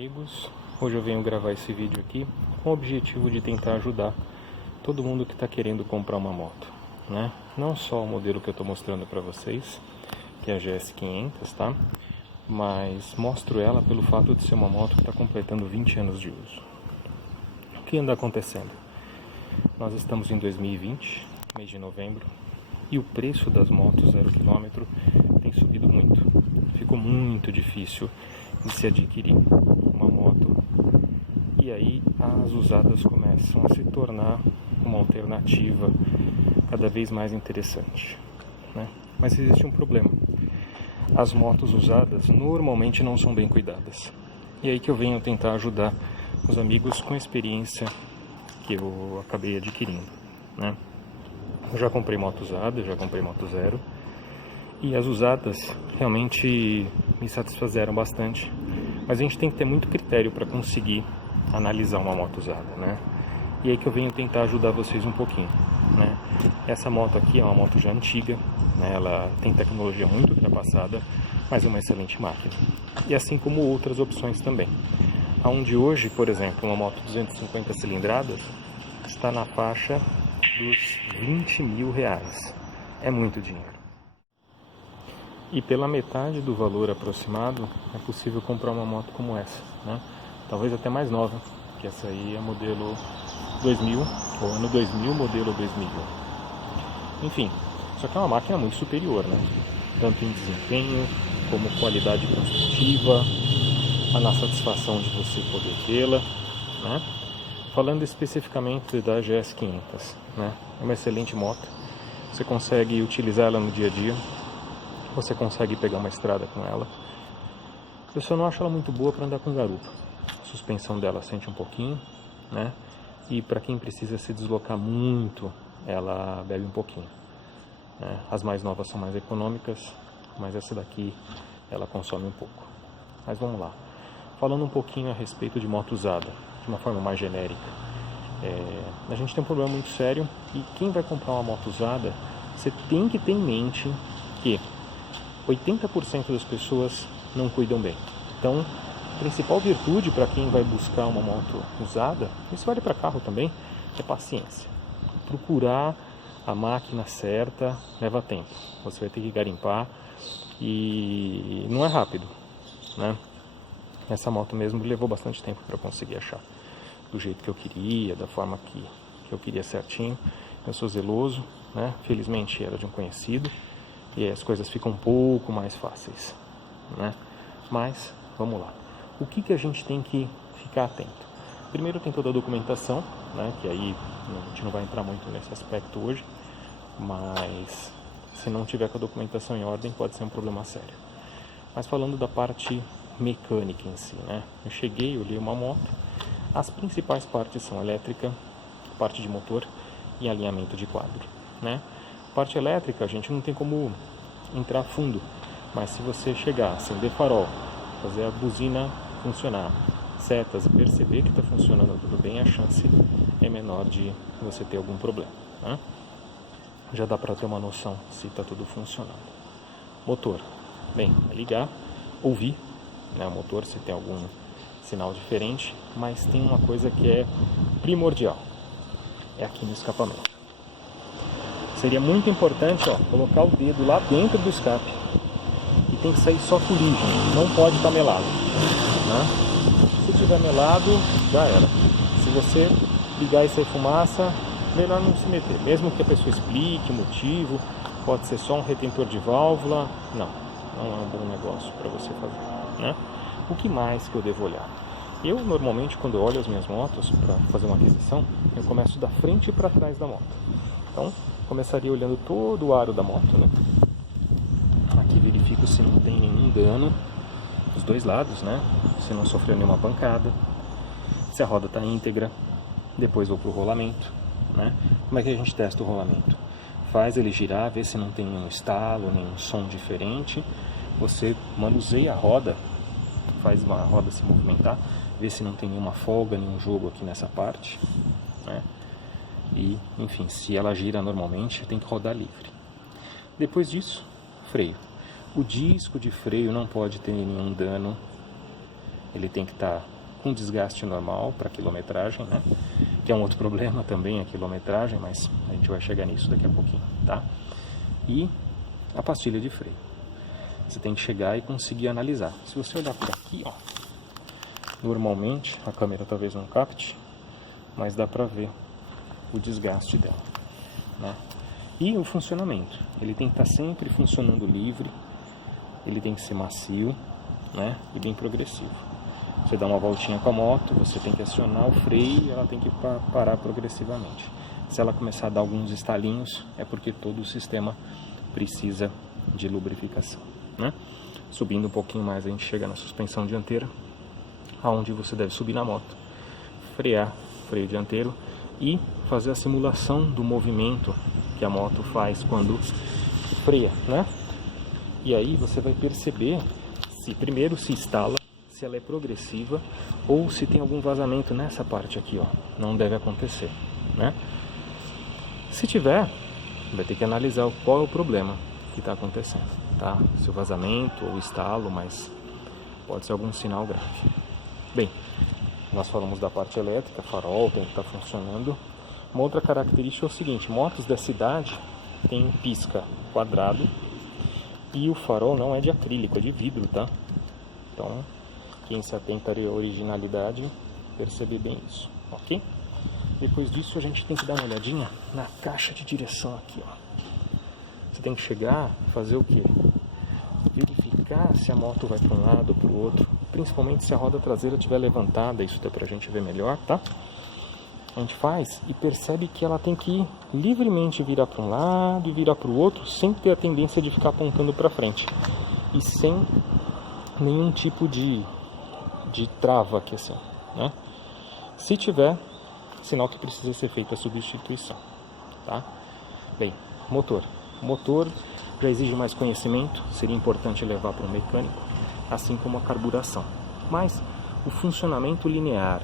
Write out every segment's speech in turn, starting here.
amigos, hoje eu venho gravar esse vídeo aqui com o objetivo de tentar ajudar todo mundo que está querendo comprar uma moto, né? Não só o modelo que eu estou mostrando para vocês, que é a GS500, tá? Mas mostro ela pelo fato de ser uma moto que está completando 20 anos de uso. O que anda acontecendo? Nós estamos em 2020, mês de novembro, e o preço das motos 0 km tem subido muito. Ficou muito difícil de se adquirir uma moto, e aí as usadas começam a se tornar uma alternativa cada vez mais interessante, né? Mas existe um problema: as motos usadas normalmente não são bem cuidadas, e aí que eu venho tentar ajudar os amigos com a experiência que eu acabei adquirindo, né? Eu já comprei moto usada, já comprei moto zero, e as usadas realmente me satisfizeram bastante, mas a gente tem que ter muito critério para conseguir analisar uma moto usada, né? E aí que eu venho tentar ajudar vocês um pouquinho, né? Essa moto aqui é uma moto já antiga, né? Ela tem tecnologia muito ultrapassada, mas é uma excelente máquina. E assim como outras opções também. Onde hoje, por exemplo, uma moto 250 cilindradas está na faixa dos R$20 mil. É muito dinheiro. E pela metade do valor aproximado, é possível comprar uma moto como essa, né? Talvez até mais nova, que essa aí é modelo 2000, ou ano 2000, modelo 2001. Enfim, só que é uma máquina muito superior, né? Tanto em desempenho, como qualidade construtiva, na satisfação de você poder tê-la, né? Falando especificamente da GS500, né? É uma excelente moto, você consegue utilizar ela no dia a dia, você consegue pegar uma estrada com ela. Eu só não acho ela muito boa para andar com garupa. A suspensão dela sente um pouquinho, né? E para quem precisa se deslocar muito, ela bebe um pouquinho, né? As mais novas são mais econômicas, mas essa daqui ela consome um pouco. Mas vamos lá. Falando um pouquinho a respeito de moto usada, de uma forma mais genérica. A gente tem um problema muito sério, e quem vai comprar uma moto usada, você tem que ter em mente que 80% das pessoas não cuidam bem. Então, a principal virtude para quem vai buscar uma moto usada, isso vale para carro também, é paciência. Procurar a máquina certa leva tempo. Você vai ter que garimpar e não é rápido, né? Essa moto mesmo levou bastante tempo para conseguir achar do jeito que eu queria, da forma que eu queria certinho. Eu sou zeloso, né? Felizmente era de um conhecido, e as coisas ficam um pouco mais fáceis, né? Mas, vamos lá. O que a gente tem que ficar atento? Primeiro tem toda a documentação, né? Que aí a gente não vai entrar muito nesse aspecto hoje, mas se não tiver com a documentação em ordem, pode ser um problema sério. Mas falando da parte mecânica em si, né? Eu cheguei, olhei uma moto, as principais partes são elétrica, parte de motor e alinhamento de quadro, né? Parte elétrica a gente não tem como entrar fundo, mas se você chegar, acender farol, fazer a buzina funcionar, setas, e perceber que está funcionando tudo bem, a chance é menor de você ter algum problema, né? Já dá para ter uma noção se está tudo funcionando. Motor, bem, é ligar, ouvir, né, o motor se tem algum sinal diferente, mas tem uma coisa que é primordial, é aqui no escapamento. Seria muito importante, ó, colocar o dedo lá dentro do escape, e tem que sair só fuligem, não pode estar melado, né? Se tiver melado, já era. Se você ligar e sair fumaça, melhor não se meter, mesmo que a pessoa explique o motivo. Pode ser só um retentor de válvula, não é um bom negócio para você fazer, né? O que mais que eu devo olhar? Eu normalmente, quando eu olho as minhas motos para fazer uma aquisição, eu começo da frente para trás da moto. Então, começaria olhando todo o aro da moto, né? Aqui verifico se não tem nenhum dano dos dois lados, né? Se não sofreu nenhuma pancada, se a roda está íntegra. Depois vou para o rolamento, né? Como é que a gente testa o rolamento? Faz ele girar, vê se não tem nenhum estalo, nenhum som diferente. Você manuseia a roda, faz a roda se movimentar, vê se não tem nenhuma folga, nenhum jogo aqui nessa parte, né? E, enfim, se ela gira normalmente, tem que rodar livre. Depois disso, freio. O disco de freio não pode ter nenhum dano, ele tem que estar com desgaste normal para quilometragem, né? Que é um outro problema também, a quilometragem, mas a gente vai chegar nisso daqui a pouquinho, tá? E a pastilha de freio. Você tem que chegar e conseguir analisar. Se você olhar por aqui, ó, normalmente a câmera talvez não capte, mas dá pra ver o desgaste dela, né? E o funcionamento, ele tem que estar sempre funcionando livre, ele tem que ser macio, né? E bem progressivo. Você dá uma voltinha com a moto, você tem que acionar o freio e ela tem que parar progressivamente. Se ela começar a dar alguns estalinhos, é porque todo o sistema precisa de lubrificação, né? Subindo um pouquinho mais, a gente chega na suspensão dianteira, aonde você deve subir na moto, frear, freio dianteiro, e fazer a simulação do movimento que a moto faz quando freia, né? E aí você vai perceber se primeiro se instala, se ela é progressiva ou se tem algum vazamento nessa parte aqui, ó. Não deve acontecer, né? Se tiver, vai ter que analisar qual é o problema que está acontecendo, tá? Se o vazamento ou o estalo, mas pode ser algum sinal grave. Bem, nós falamos da parte elétrica, farol tem que estar funcionando. Uma outra característica é o seguinte: motos dessa idade tem um pisca quadrado e o farol não é de acrílico, é de vidro, tá? Então, quem se atenta à originalidade percebe bem isso, ok? Depois disso a gente tem que dar uma olhadinha na caixa de direção aqui, ó. Você tem que chegar, fazer o quê? Verificar se a moto vai para um lado ou para o outro, principalmente se a roda traseira estiver levantada, isso dá pra gente ver melhor, tá? A gente faz e percebe que ela tem que livremente virar para um lado e virar para o outro, sem ter a tendência de ficar apontando para frente e sem nenhum tipo de trava aqui assim, né? Se tiver, sinal que precisa ser feita a substituição, tá? Bem, motor já exige mais conhecimento, seria importante levar para um mecânico, assim como a carburação. Mas o funcionamento linear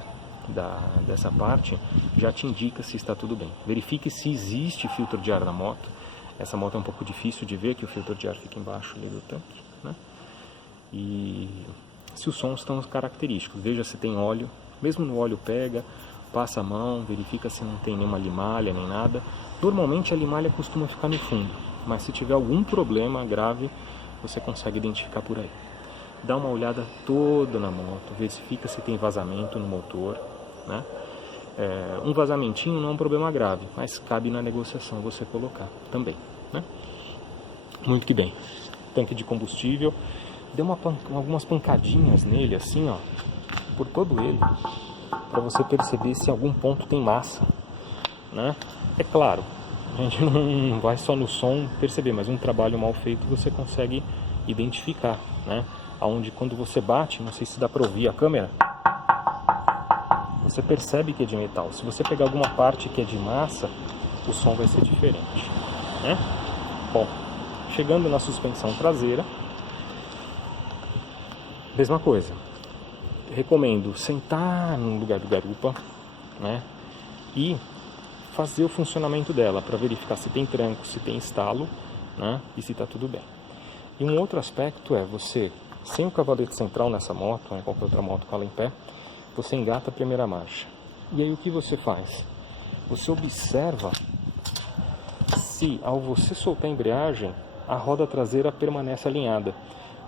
dessa parte já te indica se está tudo bem. Verifique se existe filtro de ar na moto. Essa moto é um pouco difícil de ver, que o filtro de ar fica embaixo ali do tanque, né? E se os sons estão característicos, veja se tem óleo, mesmo no óleo pega, passa a mão, verifica se não tem nenhuma limalha nem nada. Normalmente a limalha costuma ficar no fundo, mas se tiver algum problema grave, você consegue identificar por aí. Dá uma olhada toda na moto, verifica se tem vazamento no motor, né? Um vazamentinho não é um problema grave, mas cabe na negociação você colocar também, né? Muito que bem. Tanque de combustível, dê algumas pancadinhas nele assim, ó, por todo ele, para você perceber se em algum ponto tem massa, né? É claro, a gente não vai só no som perceber, mas um trabalho mal feito você consegue identificar, né? Aonde quando você bate, não sei se dá para ouvir a câmera, você percebe que é de metal. Se você pegar alguma parte que é de massa, o som vai ser diferente, né? Bom, chegando na suspensão traseira, mesma coisa. Recomendo sentar no lugar do garupa, né? E fazer o funcionamento dela para verificar se tem tranco, se tem estalo, né? E se está tudo bem. E um outro aspecto é você, sem o cavalete central nessa moto, ou em qualquer outra moto com ela em pé, você engata a primeira marcha. E aí o que você faz? Você observa se ao você soltar a embreagem, a roda traseira permanece alinhada.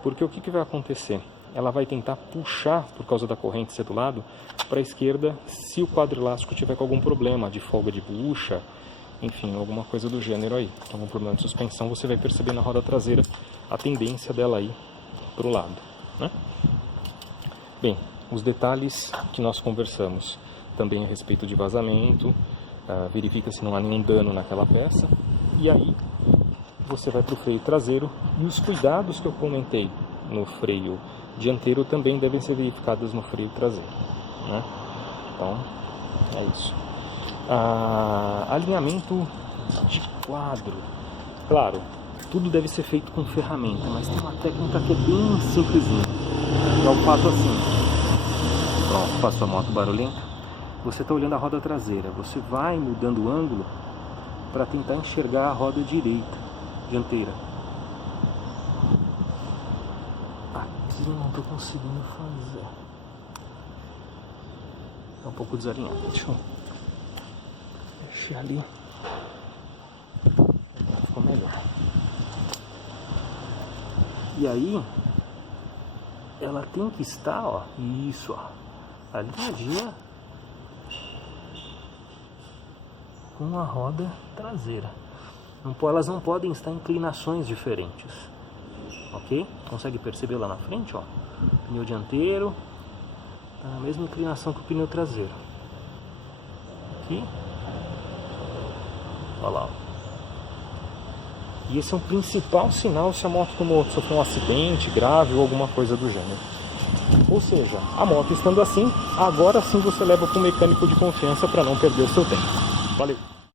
Porque o que vai acontecer? Ela vai tentar puxar, por causa da corrente ser do lado, para a esquerda, se o quadro elástico tiver com algum problema de folga de bucha, enfim, alguma coisa do gênero aí. Algum problema de suspensão, você vai perceber na roda traseira a tendência dela aí para o lado, né? Bem, os detalhes que nós conversamos também a respeito de vazamento, verifica se não há nenhum dano naquela peça, e aí você vai para o freio traseiro, e os cuidados que eu comentei no freio dianteiro também devem ser verificados no freio traseiro, né? Então, é isso. Alinhamento de quadro, claro, tudo deve ser feito com ferramenta, mas tem uma técnica que é bem simplesinha. É o fato assim, pronto, passou a moto barulhenta, você está olhando a roda traseira, você vai mudando o ângulo para tentar enxergar a roda dianteira. Aqui não estou conseguindo fazer. Tá um pouco desalinhado. Deixa eu mexer ali. Ficou melhor. E aí, ela tem que estar, ó, isso, ó, alinhadinha com a roda traseira. Elas não podem estar em inclinações diferentes, ok? Consegue perceber lá na frente, ó? O pneu dianteiro está na mesma inclinação que o pneu traseiro. Aqui. Olha lá, ó. E esse é um principal sinal se a moto sofreu um acidente grave ou alguma coisa do gênero. Ou seja, a moto estando assim, agora sim você leva para o mecânico de confiança para não perder o seu tempo. Valeu!